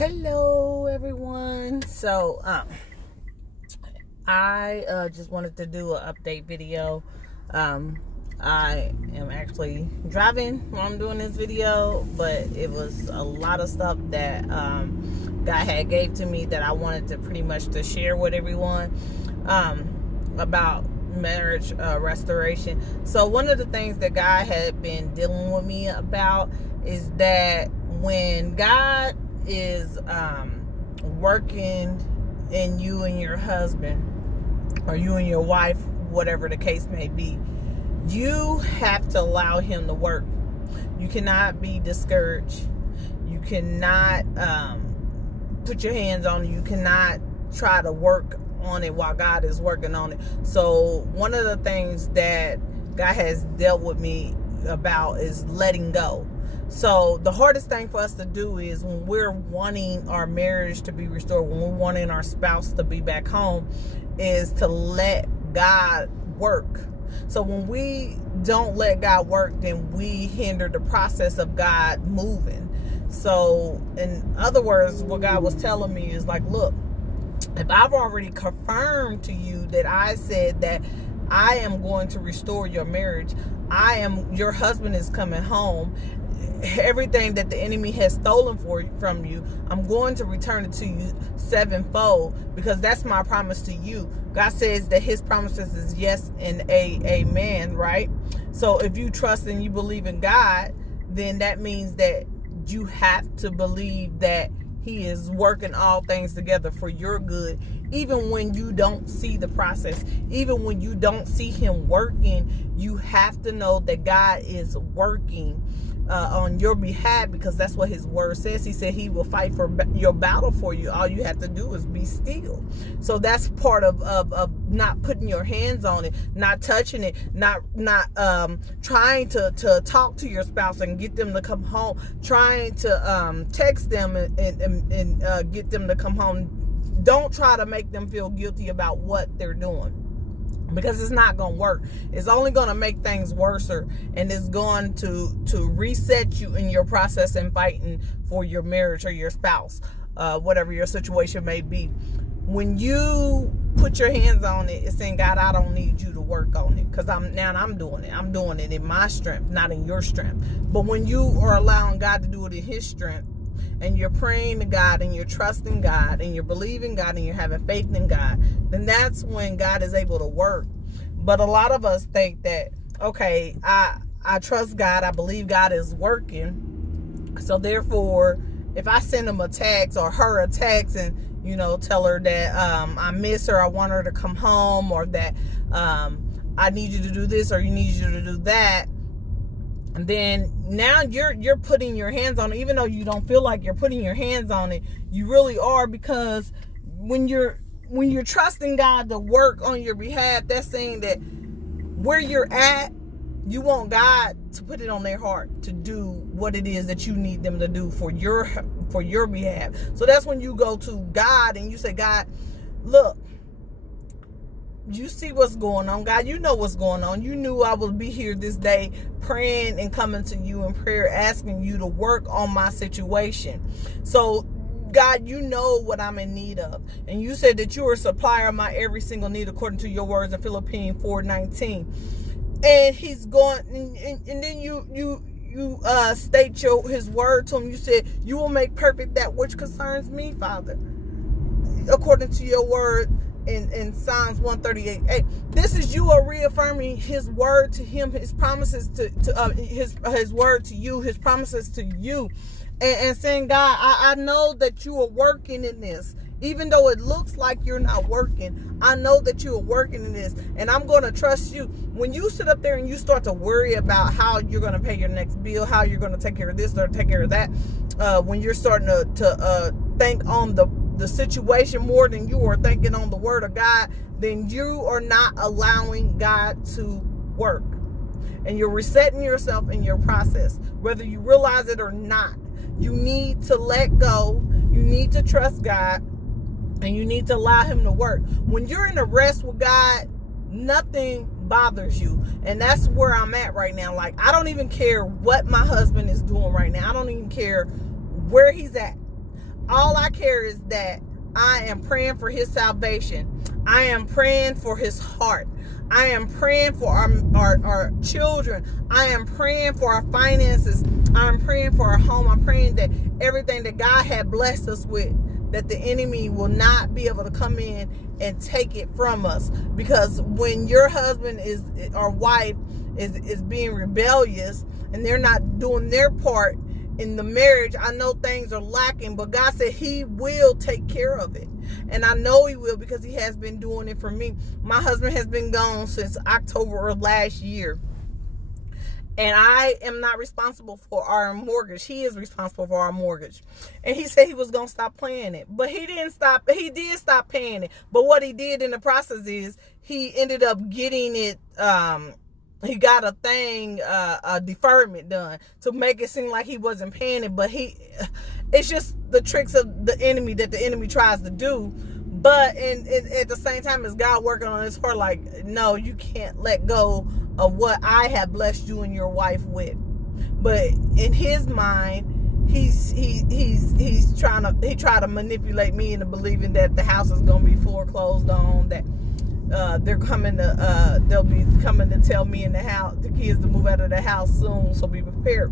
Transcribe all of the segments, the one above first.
Hello everyone. So I just wanted to do an update video. I am actually driving while I'm doing this video, but it was a lot of stuff that God had gave to me that I wanted to pretty much to share with everyone about marriage restoration. So one of the things that God had been dealing with me about is that when God is working in you and your husband, or you and your wife, whatever the case may be, you have to allow him to work. You cannot be discouraged. You cannot put your hands on it. You cannot try to work on it while God is working on it. So one of the things that God has dealt with me about is letting go. So the hardest thing for us to do is when we're wanting our marriage to be restored, when we're wanting our spouse to be back home, is to let God work. So when we don't let God work, then we hinder the process of God moving. So in other words, what God was telling me is like, look, if I've already confirmed to you that I said that I am going to restore your marriage, your husband is coming home, everything that the enemy has stolen from you, I'm going to return it to you sevenfold, because that's my promise to you. God says that his promises is yes and amen, right? So if you trust and you believe in God, then that means that you have to believe that he is working all things together for your good, even when you don't see the process, even when you don't see him working. You have to know that God is working on your behalf, because that's what his word says. He said he will fight for your battle for you. All you have to do is be still. So that's part of not putting your hands on it, not touching it, not trying to talk to your spouse and get them to come home, trying to text them and get them to come home. Don't try to make them feel guilty about what they're doing, because it's not going to work. It's only going to make things worse, and it's going to reset you in your process in fighting for your marriage or your spouse, whatever your situation may be. When you put your hands on it, it's saying, God, I don't need you to work on it, because I'm doing it. I'm doing it in my strength, not in your strength. But when you are allowing God to do it in his strength, and you're praying to God, and you're trusting God, and you're believing God, and you're having faith in God, then that's when God is able to work. But a lot of us think that, okay, I trust God, I believe God is working, so therefore, if I send him a text or her a text and, tell her that I miss her, I want her to come home, or that I need you to do this, or you need you to do that, and then now you're putting your hands on it, even though you don't feel like you're putting your hands on it. You really are, because when you're trusting God to work on your behalf, that's saying that where you're at, you want God to put it on their heart to do what it is that you need them to do for your behalf. So that's when you go to God and you say, God, look, you see what's going on. God, you know what's going on. You knew I would be here this day praying and coming to you in prayer, asking you to work on my situation. So God, you know what I'm in need of. And you said that you are a supplier of my every single need, according to your words in Philippians 4:19. And he's going, and then you state his word to him. You said, you will make perfect that which concerns me, Father, according to your word in Psalms 138:8. This is you are reaffirming his word to him, his promises to his word to you, his promises to you, and saying, God, I know that you are working in this. Even though it looks like you're not working, I know that you are working in this, and I'm going to trust you. When you sit up there and you start to worry about how you're going to pay your next bill, how you're going to take care of this or take care of that, when you're starting to think on the situation more than you are thinking on the word of God, then you are not allowing God to work. And you're resetting yourself in your process, whether you realize it or not. You need to let go. You need to trust God. And you need to allow him to work. When you're in a rest with God, nothing bothers you. And that's where I'm at right now. Like, I don't even care what my husband is doing right now. I don't even care where he's at. All I care is that I am praying for his salvation. I am praying for his heart. I am praying for our children. I am praying for our finances. I'm praying for our home. I'm praying that everything that God had blessed us with, that the enemy will not be able to come in and take it from us. Because when your husband or wife is being rebellious and they're not doing their part in the marriage, I know things are lacking, but God said he will take care of it. And I know he will, because he has been doing it for me. My husband has been gone since October of last year. And I am not responsible for our mortgage. He is responsible for our mortgage. And he said he was going to stop paying it. But he didn't stop. He did stop paying it. But what he did in the process is he ended up getting it, he got a deferment done to make it seem like he wasn't paying it. But it's just the tricks of the enemy that the enemy tries to do. But at the same time, is God working on his heart, like, no, you can't let go of what I have blessed you and your wife with. But in his mind, he tried to manipulate me into believing that the house is gonna be foreclosed on, that they'll be coming to tell me and the kids to move out of the house soon, so be prepared.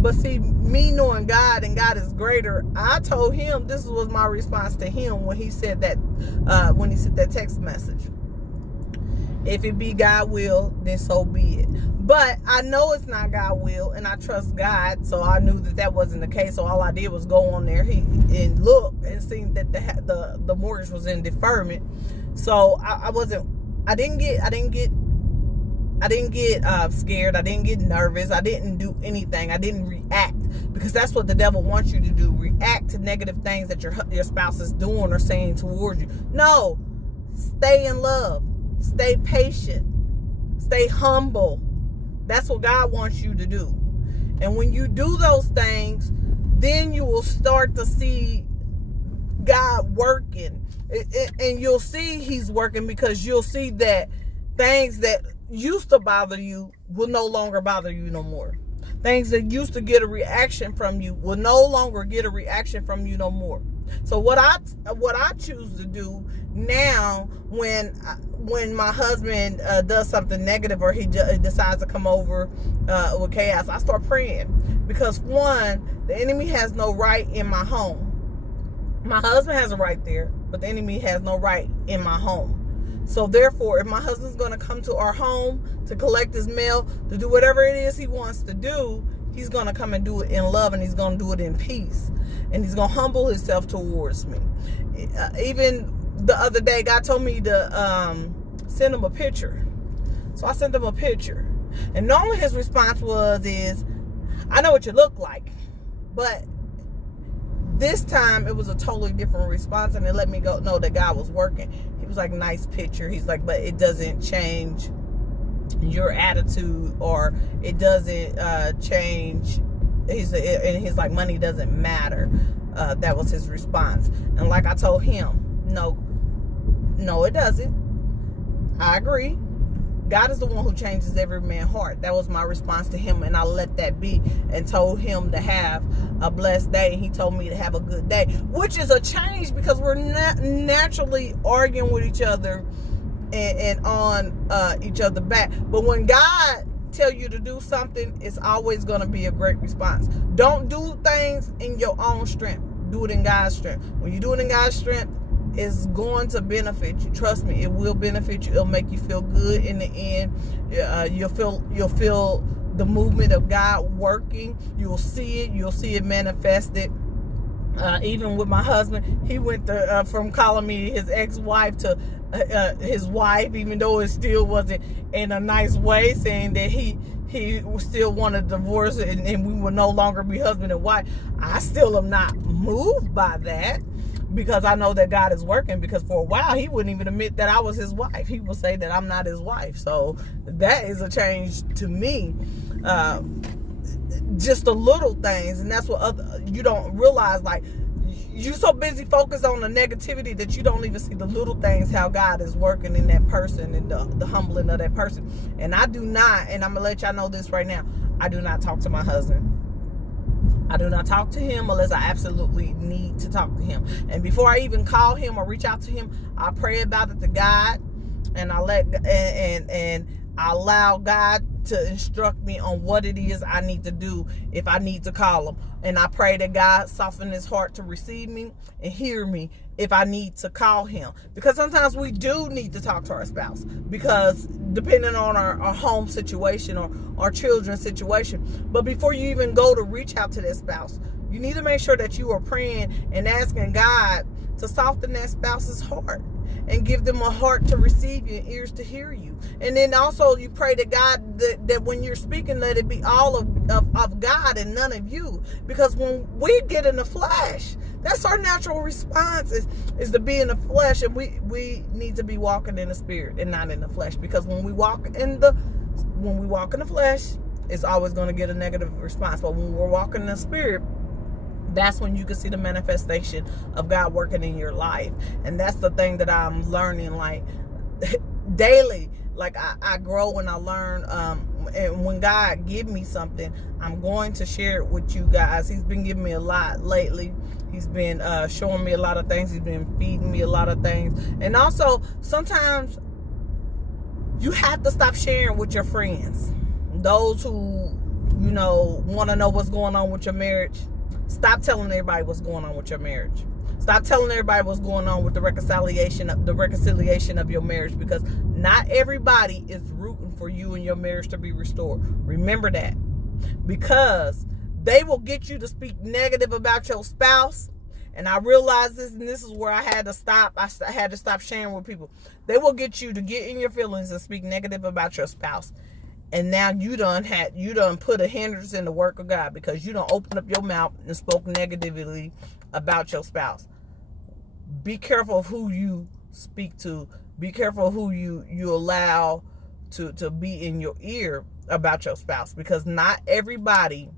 But see, me knowing God and God is greater, I told him, this was my response to him when he said that, when he sent that text message. If it be God will, then so be it. But I know it's not God will, and I trust God, so I knew that wasn't the case. So all I did was go on there and look and see that the mortgage was in deferment. So I didn't get scared. I didn't get nervous. I didn't do anything. I didn't react, because that's what the devil wants you to do. React to negative things that your spouse is doing or saying towards you. No, stay in love. Stay patient. Stay humble. That's what God wants you to do. And when you do those things, then you will start to see God working. And you'll see he's working, because you'll see that things that used to bother you will no longer bother you no more. Things that used to get a reaction from you will no longer get a reaction from you no more. So what I choose to do now, when my husband does something negative, or he decides to come over with chaos, I start praying. Because one, the enemy has no right in my home. My husband has a right there, but the enemy has no right in my home. So therefore, if my husband's going to come to our home to collect his mail, to do whatever it is he wants to do, he's going to come and do it in love, and he's going to do it in peace. And he's going to humble himself towards me. Even the other day, God told me to send him a picture. So I sent him a picture. And normally his response is, I know what you look like. But this time it was a totally different response, and it let me know that God was working. He was like, nice picture. He's like, but it doesn't change your attitude, or it doesn't change. He's like, money doesn't matter. That was his response. And like I told him, no, it doesn't. I agree. God is the one who changes every man's heart. That was my response to him, and I let that be, and told him to have a blessed day. And he told me to have a good day, which is a change, because we're not naturally arguing with each other and on each other back. But when God tell you to do something, it's always going to be a great response. Don't do things in your own strength. Do it in God's strength. When you do it in God's strength, it's going to benefit you. Trust me, it will benefit you. It'll make you feel good in the end. You'll feel the movement of God working. You'll see it manifested. Even with my husband, he went from calling me his ex-wife to his wife, even though it still wasn't in a nice way, saying that he still wanted a divorce and we would no longer be husband and wife. I still am not moved by that, because I know that God is working. Because for a while he wouldn't even admit that I was his wife. He would say that I'm not his wife. So that is a change to me. Just the little things, and that's what you don't realize. Like, you're so busy focused on the negativity that you don't even see the little things, how God is working in that person, and the humbling of that person. And I do not, and I'm gonna let y'all know this right now, I do not talk to my husband. I do not talk to him unless I absolutely need to talk to him. And before I even call him or reach out to him, I pray about it to God, and I allow God to instruct me on what it is I need to do if I need to call him. And I pray that God soften his heart to receive me and hear me if I need to call him. Because sometimes we do need to talk to our spouse, because depending on our home situation or our children's situation. But before you even go to reach out to that spouse, you need to make sure that you are praying and asking God to soften that spouse's heart and give them a heart to receive you and ears to hear you. And then also you pray to God that when you're speaking, let it be all of God and none of you. Because when we get in the flesh, that's our natural response is to be in the flesh, and we need to be walking in the spirit and not in the flesh. Because when we walk in the flesh, it's always going to get a negative response. But when we're walking in the spirit, that's when you can see the manifestation of God working in your life. And that's the thing that I'm learning, like, daily. Like, I grow and I learn. And when God give me something, I'm going to share it with you guys. He's been giving me a lot lately. He's been showing me a lot of things. He's been feeding me a lot of things. And also, sometimes you have to stop sharing with your friends. Those who, want to know what's going on with your marriage. Stop telling everybody what's going on with your marriage. Stop telling everybody what's going on with the reconciliation of your marriage, because not everybody is rooting for you and your marriage to be restored. Remember that. Because they will get you to speak negative about your spouse. And I realized this, and this is where I had to stop. I had to stop sharing with people. They will get you to get in your feelings and speak negative about your spouse. And now you done put a hindrance in the work of God, because you done opened up your mouth and spoke negatively about your spouse. Be careful of who you speak to. Be careful who you allow to be in your ear about your spouse, because not everybody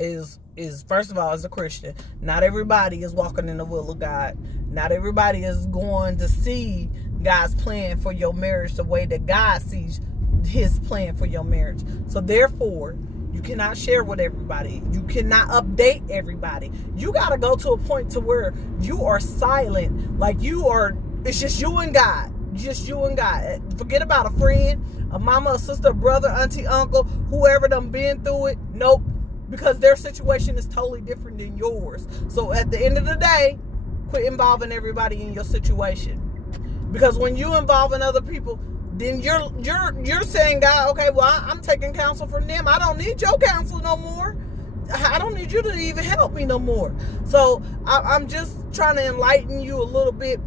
is first of all, as a Christian, not everybody is walking in the will of God. Not everybody is going to see God's plan for your marriage the way that God sees his plan for your marriage. So therefore, you cannot share with everybody. You cannot update everybody. You got to go to a point to where you are silent. Like it's just you and God. Just you and God. Forget about a friend, a mama, a sister, a brother, auntie, uncle, whoever done been through it. Nope. Because their situation is totally different than yours. So at the end of the day, quit involving everybody in your situation. Because when you involving other people, then you're saying, God, okay, well, I'm taking counsel from them. I don't need your counsel no more. I don't need you to even help me no more. So I'm just trying to enlighten you a little bit,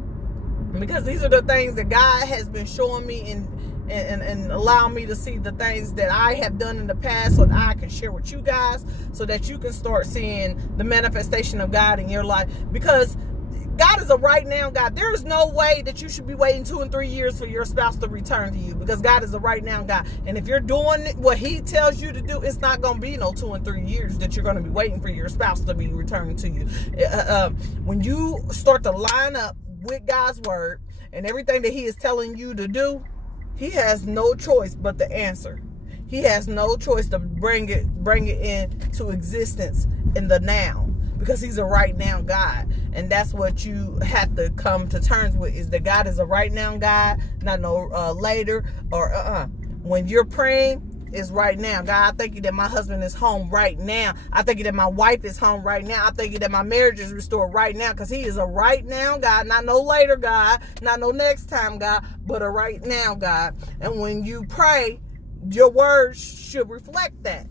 because these are the things that God has been showing me and allowing me to see the things that I have done in the past, so that I can share with you guys, so that you can start seeing the manifestation of God in your life. Because God is a right now God. There is no way that you should be waiting 2 and 3 years for your spouse to return to you, because God is a right now God. And if you're doing what he tells you to do, it's not going to be no 2 and 3 years that you're going to be waiting for your spouse to be returning to you. When you start to line up with God's word and everything that he is telling you to do, he has no choice but to answer. He has no choice to bring it into existence in the now, because he's a right now God. And that's what you have to come to terms with, is that God is a right now God, not no later or when you're praying, it's right now. God, I thank you that my husband is home right now. I thank you that my wife is home right now. I thank you that my marriage is restored right now, because he is a right now God, not no later God, not no next time God, but a right now God. And when you pray, your words should reflect that.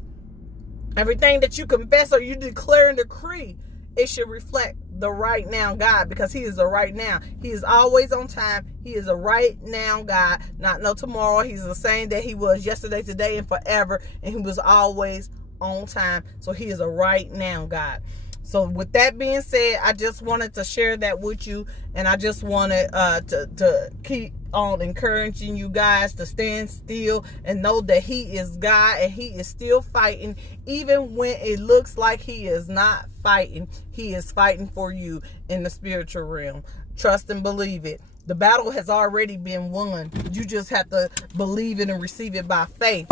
Everything that you confess or you declare and decree, it should reflect the right now God, because he is a right now. He is always on time. He is a right now God, not no tomorrow. He's the same that he was yesterday, today, and forever. And he was always on time. So he is a right now God. So with that being said, I just wanted to share that with you. And I just wanted to keep on encouraging you guys to stand still and know that he is God, and he is still fighting. Even when it looks like he is not fighting, he is fighting for you in the spiritual realm. Trust and believe it. The battle has already been won. You just have to believe it and receive it by faith,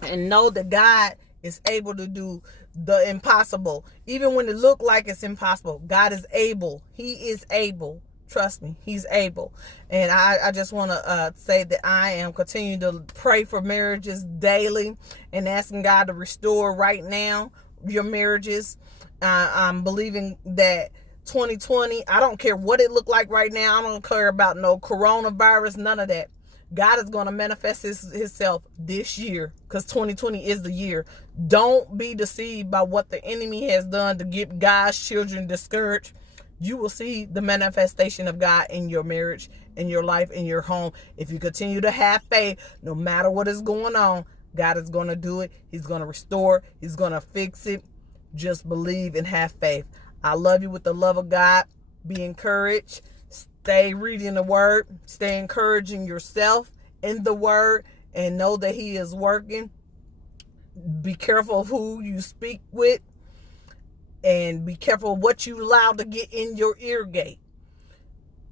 and know that God is able to do the impossible. Even when it looked like it's impossible, God is able. He is able. Trust me, he's able. And I just want to say that I am continuing to pray for marriages daily and asking God to restore right now your marriages. I'm believing that 2020, I don't care what it looked like right now. I don't care about no coronavirus, none of that. God is going to manifest himself this year, because 2020 is the year. Don't be deceived by what the enemy has done to get God's children discouraged. You will see the manifestation of God in your marriage, in your life, in your home. If you continue to have faith, no matter what is going on, God is going to do it. He's going to restore. He's going to fix it. Just believe and have faith. I love you with the love of God. Be encouraged. Stay reading the word. Stay encouraging yourself in the word, and know that he is working. Be careful of who you speak with, and be careful of what you allow to get in your ear gate,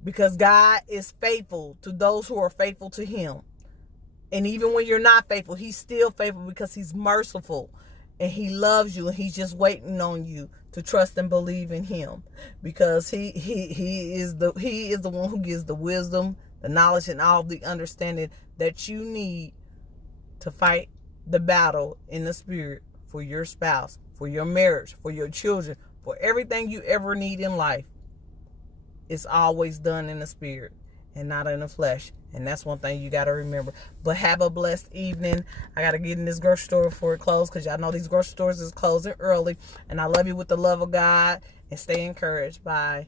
because God is faithful to those who are faithful to him. And even when you're not faithful, he's still faithful, because he's merciful and he loves you, and he's just waiting on you to trust and believe in him, because he is the one who gives the wisdom, the knowledge, and all the understanding that you need to fight the battle in the spirit for your spouse, for your marriage, for your children, for everything you ever need in life. It's always done in the spirit and not in the flesh. And that's one thing you got to remember. But have a blessed evening. I got to get in this grocery store before it closes, because y'all know these grocery stores is closing early. And I love you with the love of God. And stay encouraged. Bye.